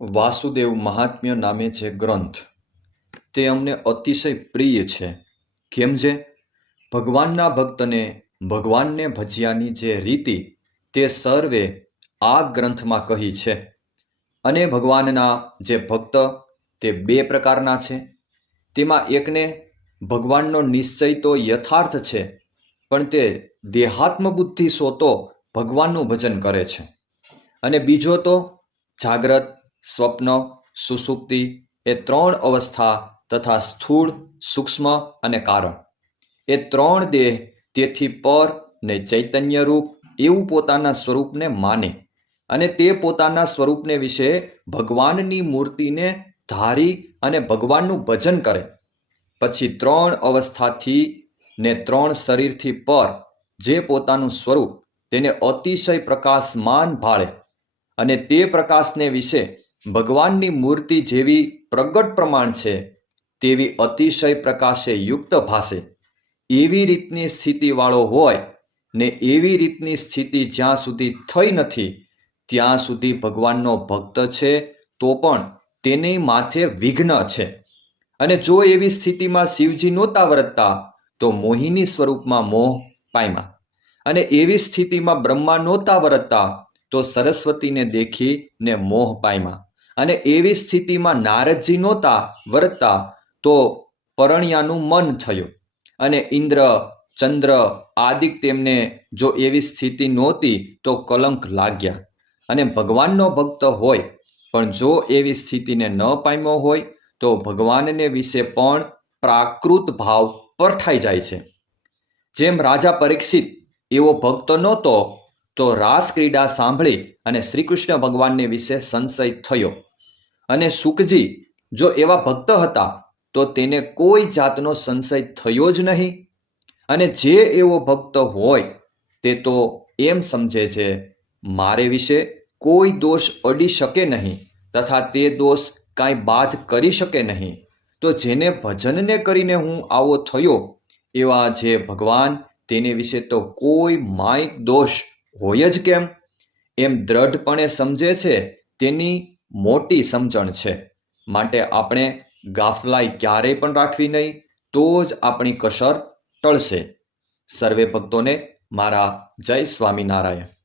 વાસુદેવ મહાત્મ્ય નામે જે ગ્રંથ તે અમને અતિશય પ્રિય છે. કેમ છે? ભગવાનના ભક્તને ભગવાનને ભજ્યાની જે રીતિ તે સર્વે આ ગ્રંથમાં કહી છે. અને ભગવાનના જે ભક્ત તે બે પ્રકારના છે. તેમાં એકને ભગવાનનો નિશ્ચય તો યથાર્થ છે, પણ તે દેહાત્મ બુદ્ધિ સોતો ભગવાનનું ભજન કરે છે. અને બીજો તો જાગ્રત, સ્વપ્ન, સુષુપ્તિ એ ત્રણ અવસ્થા તથા સ્થૂળ, સૂક્ષ્મ અને કારણ એ ત્રણ દેહ તેથી પર ને ચૈતન્ય રૂપ એવું પોતાના સ્વરૂપને માને અને તે પોતાના સ્વરૂપને વિશે ભગવાનની મૂર્તિને ધારી અને ભગવાનનું ભજન કરે. પછી ત્રણ અવસ્થાથી ને ત્રણ શરીરથી પર જે પોતાનું સ્વરૂપ તેને અતિશય પ્રકાશમાન ભાળે અને તે પ્રકાશને વિશે ભગવાનની મૂર્તિ જેવી પ્રગટ પ્રમાણ છે તેવી અતિશય પ્રકાશે યુક્ત ભાસે. એવી રીતની સ્થિતિવાળો હોય ને એવી રીતની સ્થિતિ જ્યાં સુધી થઈ નથી ત્યાં સુધી ભગવાનનો ભક્ત છે તો પણ તેની માથે વિઘ્ન છે. અને જો એવી સ્થિતિમાં શિવજી નહોતા વર્તતા તો મોહિની સ્વરૂપમાં મોહ પામ્યા. અને એવી સ્થિતિમાં બ્રહ્મા નહોતા વર્તતા તો સરસ્વતીને દેખીને મોહ પામ્યા. અને એવી સ્થિતિમાં નારદજી નહોતા વર્તતા તો પરણ્યાનું મન થયું. અને ઇન્દ્ર, ચંદ્ર આદિક તેમને જો એવી સ્થિતિ નહોતી તો કલંક લાગ્યા. અને ભગવાનનો ભક્ત હોય પણ જો એવી સ્થિતિને ન પામ્યો હોય તો ભગવાનને વિશે પણ પ્રાકૃત ભાવ પરખાઈ જાય છે. જેમ રાજા પરીક્ષિત એવો ભક્ત નહોતો તો રાસક્રીડા સાંભળી અને શ્રીકૃષ્ણ ભગવાનને વિશે સંશય થયો. અને શુકજી જો એવા ભક્ત હતા તો તેને કોઈ જાતનો સંશય થયો જ નહીં. અને જે એવો ભક્ત હોય તે તો એમ સમજે છે મારે વિશે કોઈ દોષ અડી શકે નહીં તથા તે દોષ કાંઈ બાધ કરી શકે નહીં. તો જેને ભજનને કરીને હું આવો થયો એવા જે ભગવાન તેને વિશે તો કોઈ માય દોષ હોય જ કેમ? એમ દ્રઢપણે સમજે છે તેની મોટી સમજણ છે. માટે આપણે ગાફલાઈ ક્યારેય પણ રાખવી નહીં, તો જ આપણી કસર ટળશે. સર્વે ભક્તોને મારા જય સ્વામિનારાયણ.